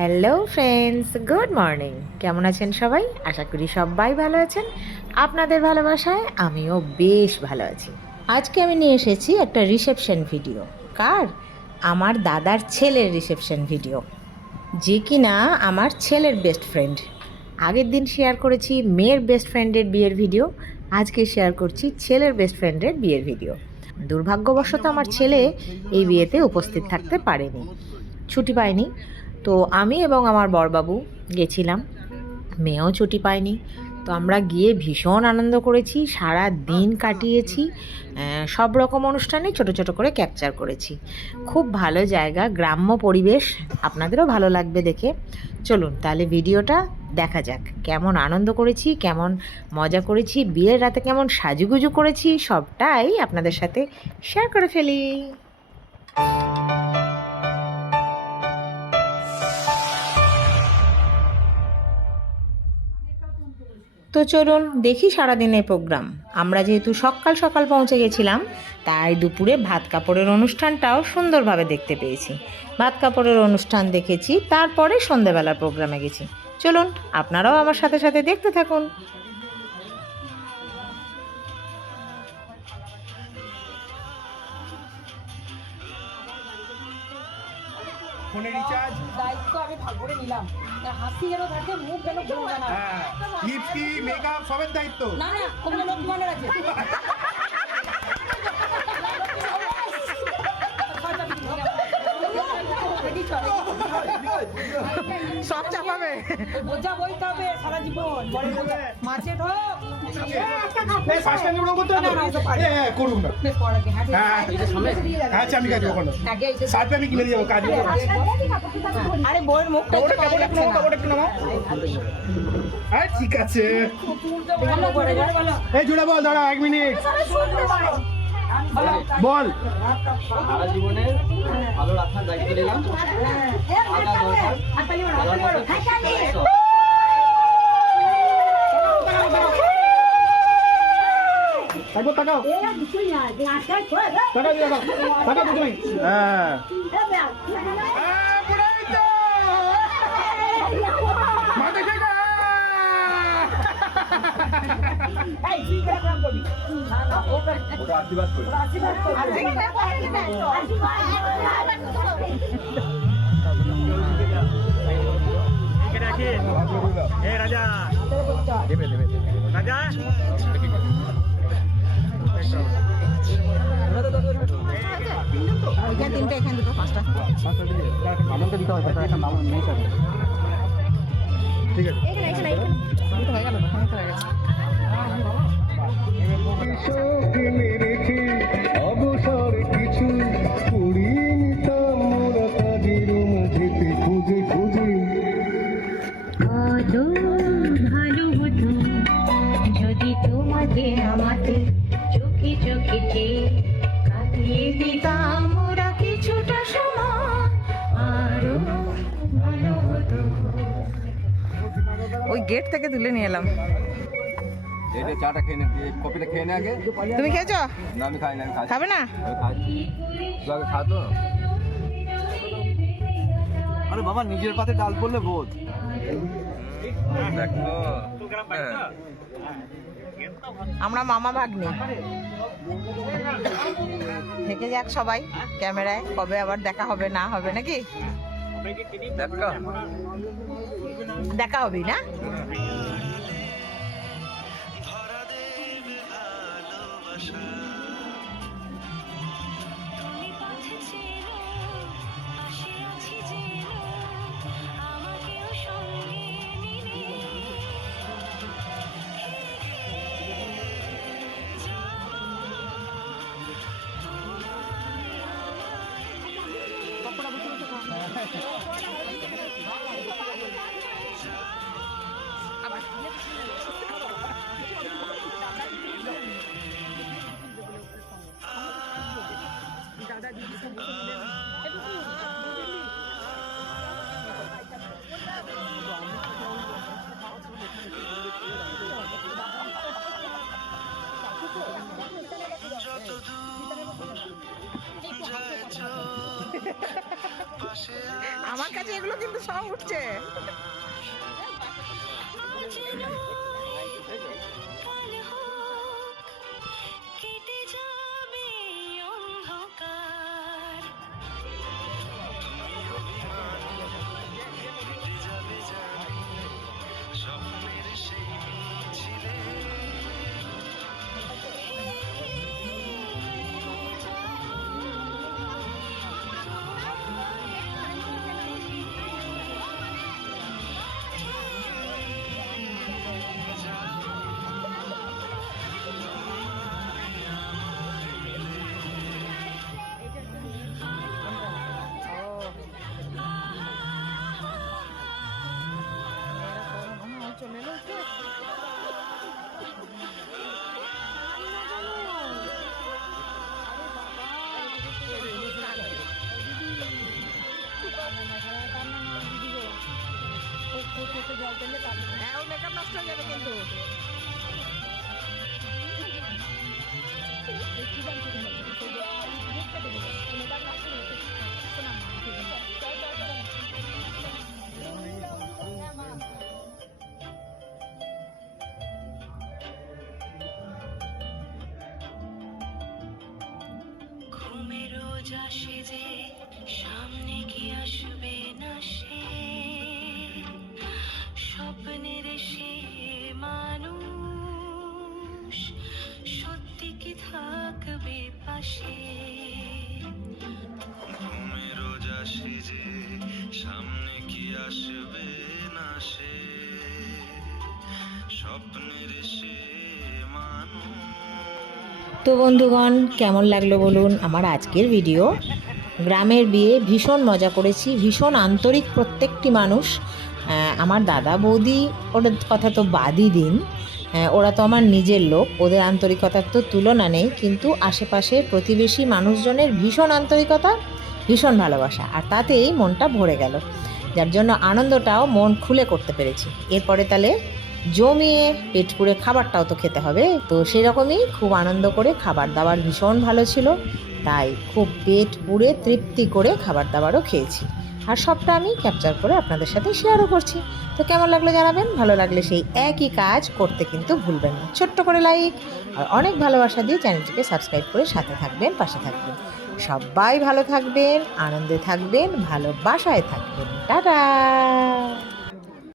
Hello friends, good morning. কেমন আছেন সবাই? আশা করি সবাই ভালো আছেন। আপনাদের ভালোবাসায় আমিও বেশ ভালো আছি। আজকে আমি নিয়ে এসেছি একটা রিসেপশন ভিডিও। কার? আমার দাদার ছেলের রিসেপশন ভিডিও, যে কিনা আমার ছেলের বেস্ট ফ্রেন্ড। আগের দিন শেয়ার করেছি মেয়ের বেস্ট ফ্রেন্ডের বিয়ের ভিডিও, আজকে শেয়ার করছি ছেলের বেস্ট ফ্রেন্ডের বিয়ের ভিডিও। দুর্ভাগ্যবশত আমার ছেলে এই বিয়েতে উপস্থিত থাকতে পারেনি, ছুটি পায়নি। তো আমি এবং আমার বড়বাবু গেছিলাম, মেয়েও ছুটি পায়নি। তো আমরা গিয়ে ভীষণ আনন্দ করেছি, সারা দিন কাটিয়েছি, সব রকম অনুষ্ঠানে ছোট ছোট করে ক্যাপচার করেছি। খুব ভালো জায়গা, গ্রাম্য পরিবেশ, আপনাদেরও ভালো লাগবে দেখে। চলুন তাহলে ভিডিওটা দেখা যাক, কেমন আনন্দ করেছি, কেমন মজা করেছি, বিয়ের রাতে কেমন সাজুগুজু করেছি, সবটাই আপনাদের সাথে শেয়ার করে ফেলি। তো চলুন দেখি সারাদিনের প্রোগ্রাম। আমরা যেহেতু সকাল সকাল পৌঁছে গেছিলাম, তাই দুপুরে ভাত কাপড়ের অনুষ্ঠানটাও সুন্দরভাবে দেখতে পেয়েছি। ভাত কাপড়ের অনুষ্ঠান দেখেছি, তারপরে সন্ধেবেলার প্রোগ্রামে গেছি। চলুন আপনারাও আমার সাথে সাথে দেখতে থাকুন। ফোনে রিচার্জ দায়িত্ব আমি ভাগ করে নিলাম। তার হাসি যেন থাকে, মুখ যেন ঘুরবে না। লিপস্টিক মেকআপ সবের দায়িত্ব। না না, ওগুলো লক্ষ্মণের আছে। সব চাপাবে, বোঝা বইতে হবে সারা জীবন। মাছে ঢোক। ফার্স্ট টাইম এগুলো করতে হবে। হ্যাঁ করুন না। বেশ পড়া কি? হ্যাঁ হ্যাঁ আচ্ছা আমি কাজ করব না। আগে এই যে সাথে আমি কিনে দিয়ে যাবো কাজ করব। আরে বইয়ের মুখটা কাপড় কাপড় একটু নাও, কাপড় একটু নাও। আরে ঠিক আছে। ভালো করে বলো। এই জোড়া বল, দাঁড়া 1 মিনিট। বল। সারা জীবনে ভালো রাখার দায়িত্ব নিলাম। তারপর তাকাও। তাকাও দিয়ে দাও। তাকাও তুমি। হ্যাঁ। মাথা ঠেকা। ওটা আশীর্বাদ করি। রাজা দেবে দেবে রাজা তিনটে এখানে দুটো পাঁচটা। বামনটা দিতে হয়, তার একটা বামন নেই স্যার। ঠিক আছে হয়ে গেল, তখনই তো হয়ে গেছে। অবসর কিছু করিয়ে নিতাম মোরা কাজের মাঝেতে খুঁজে খুঁজে। কত ভালো হতো যদি তোমাকে আমাদের চোখে চোখে কাটিয়ে দিতাম ওরা কিছুটা সময়, আরো ভালো হতো। ওই গেট থেকে তুলে নিয়ে এলাম। এটা চাটা খেয়ে নে, কপিটা খেয়ে নে আগে। তুমি খেয়েছো? না আমি খাই না, আমি খাই। খাবে না? আমি খাই। তুই আগে খা তো। আরে বাবা, নিজের পাতে ডাল পড়লে বোধ। দেখো আমরা মামা ভাগ্নি। থেকে যাক সবাই ক্যামেরায়, কবে আবার দেখা হবে না হবে নাকি? দেখো দেখা হবেই না? কিন্তু সব উঠছে। কেটে যাবে অন্ধকার স্বপ্নের সেই ছিলে হ্যাঁ, ওর মেকআপ নষ্ট হয়ে যাবে কিন্তু। ঘুমের রোজ আসে যে সামনে কি আসবে না সে স্বপ্নের সে মানুষ সত্যি কি থাকবে পাশে ঘুমের রোজ আসে যে সামনে কি আসবে না সে স্বপ্নের সে মানুষ। তো বন্ধুগণ, কেমন লাগলো বলুন আমার আজকের ভিডিও। গ্রামের বিয়ে ভীষণ মজা করেছি, ভীষণ আন্তরিক প্রত্যেকটি মানুষ। আমার দাদা বৌদি ওদের কথা তো বাদই দিন, ওরা তো আমার নিজের লোক, ওদের আন্তরিকতার তো তুলনা নেই, কিন্তু আশেপাশের প্রতিবেশী মানুষজনের ভীষণ আন্তরিকতা, ভীষণ ভালোবাসা, আর তাতেই মনটা ভরে গেল, যার জন্য আনন্দটাও মন খুলে করতে পেরেছি। এরপরে তাহলে জমিয়ে পেট পুড়ে খাবারটাও তো খেতে হবে, তো সেরকমই খুব আনন্দ করে খাবার দাবার ভীষণ ভালো ছিল, তাই খুব পেট পুড়ে তৃপ্তি করে খাবার দাবারও খেয়েছি, আর সবটা আমি ক্যাপচার করে আপনাদের সাথে শেয়ারও করছি। তো কেমন লাগলো জানাবেন, ভালো লাগলে সেই একই কাজ করতে কিন্তু ভুলবেন না, ছোট্ট করে লাইক আর অনেক ভালোবাসা দিয়ে চ্যানেলটিকে সাবস্ক্রাইব করে সাথে থাকবেন, পাশে থাকবেন। সবাই ভালো থাকবেন, আনন্দে থাকবেন, ভালোবাসায় থাকবেন। টাটা।